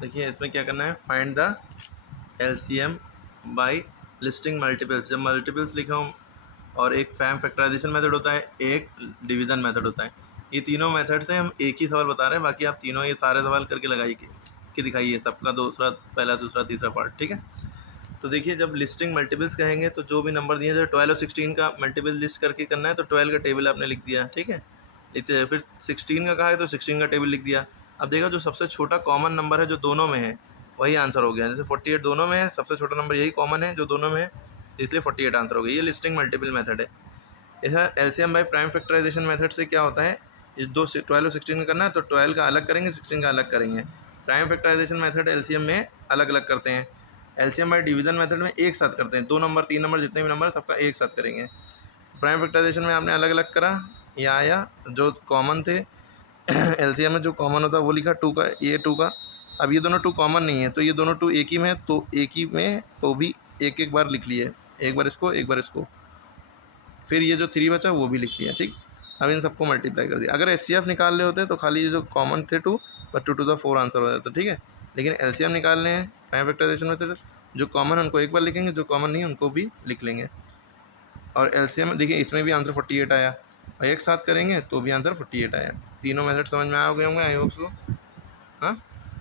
देखिए इसमें क्या करना है, find the LCM bye listing multiples. जब मल्टीपल्स लिखे हों और एक प्राइम फैक्टराइजेशन मेथड होता है, एक डिवीज़न मेथड होता है, ये तीनों मेथड से हम एक ही सवाल बता रहे हैं, बाकी आप तीनों ये सारे सवाल करके लगाइए कि दिखाइए सबका दूसरा, पहला, दूसरा, तीसरा पार्ट, ठीक है। तो देखिए जब लिस्टिंग मल्टीपल्स कहेंगे तो जो भी नंबर दिए, जैसे 12 और 16 का मल्टीपल लिस्ट करके करना है तो 12 का टेबल आपने लिख दिया, ठीक है। फिर 16 का कहा है तो 16 का टेबल लिख दिया। अब देखो जो सबसे छोटा कॉमन नंबर है जो दोनों में है वही आंसर हो गया। जैसे 48 दोनों में है, सबसे छोटा नंबर यही कॉमन है जो दोनों में है, इसलिए 48 आंसर हो गया। ये लिस्टिंग मल्टीपल मेथड है। ऐसा LCM by prime factorisation method से क्या होता है, ये 12 और 16 का करना है तो 12 का अलग करेंगे, 16 का अलग करेंगे। प्राइम फैक्टराइजेशन मेथड एलसीएम में अलग अलग करते हैं। एलसीएम बाय डिवीजन मेथड में एक साथ करते हैं, 2 नंबर 3 नंबर जितने भी नंबर है सबका एक साथ करेंगे। प्राइम फैक्टराइजेशन में आपने अलग अलग करा, ये आया जो कॉमन थे एलसीएम में जो कॉमन होता है वो लिखा 2 का, ये 2 का। अब ये दोनों 2 कॉमन नहीं है तो ये दोनों 2 एक ही में है, तो एक ही में तो भी एक एक बार लिख लिए, एक बार इसको एक बार इसको, फिर ये जो 3 बचा वो भी लिख लिया, ठीक। अब इन सबको मल्टीप्लाई कर दिया। अगर एचसीएफ निकाल रहे होते तो खाली ये जो कॉमन थे 2 बस 2 टू द 4 आंसर हो जाता, ठीक है। लेकिन एलसीएम निकालने हैं प्राइम फैक्टराइजेशन में से, जो कॉमन है उनको एक बार लिखेंगे, जो कॉमन नहीं है उनको भी लिख लेंगे। और एलसीएम देखिए इसमें भी आंसर 48 आया, और एक साथ करेंगे तो भी आंसर 48 आया। तीनों मेथड समझ में आ गए होंगे, आई होप सो। हाँ।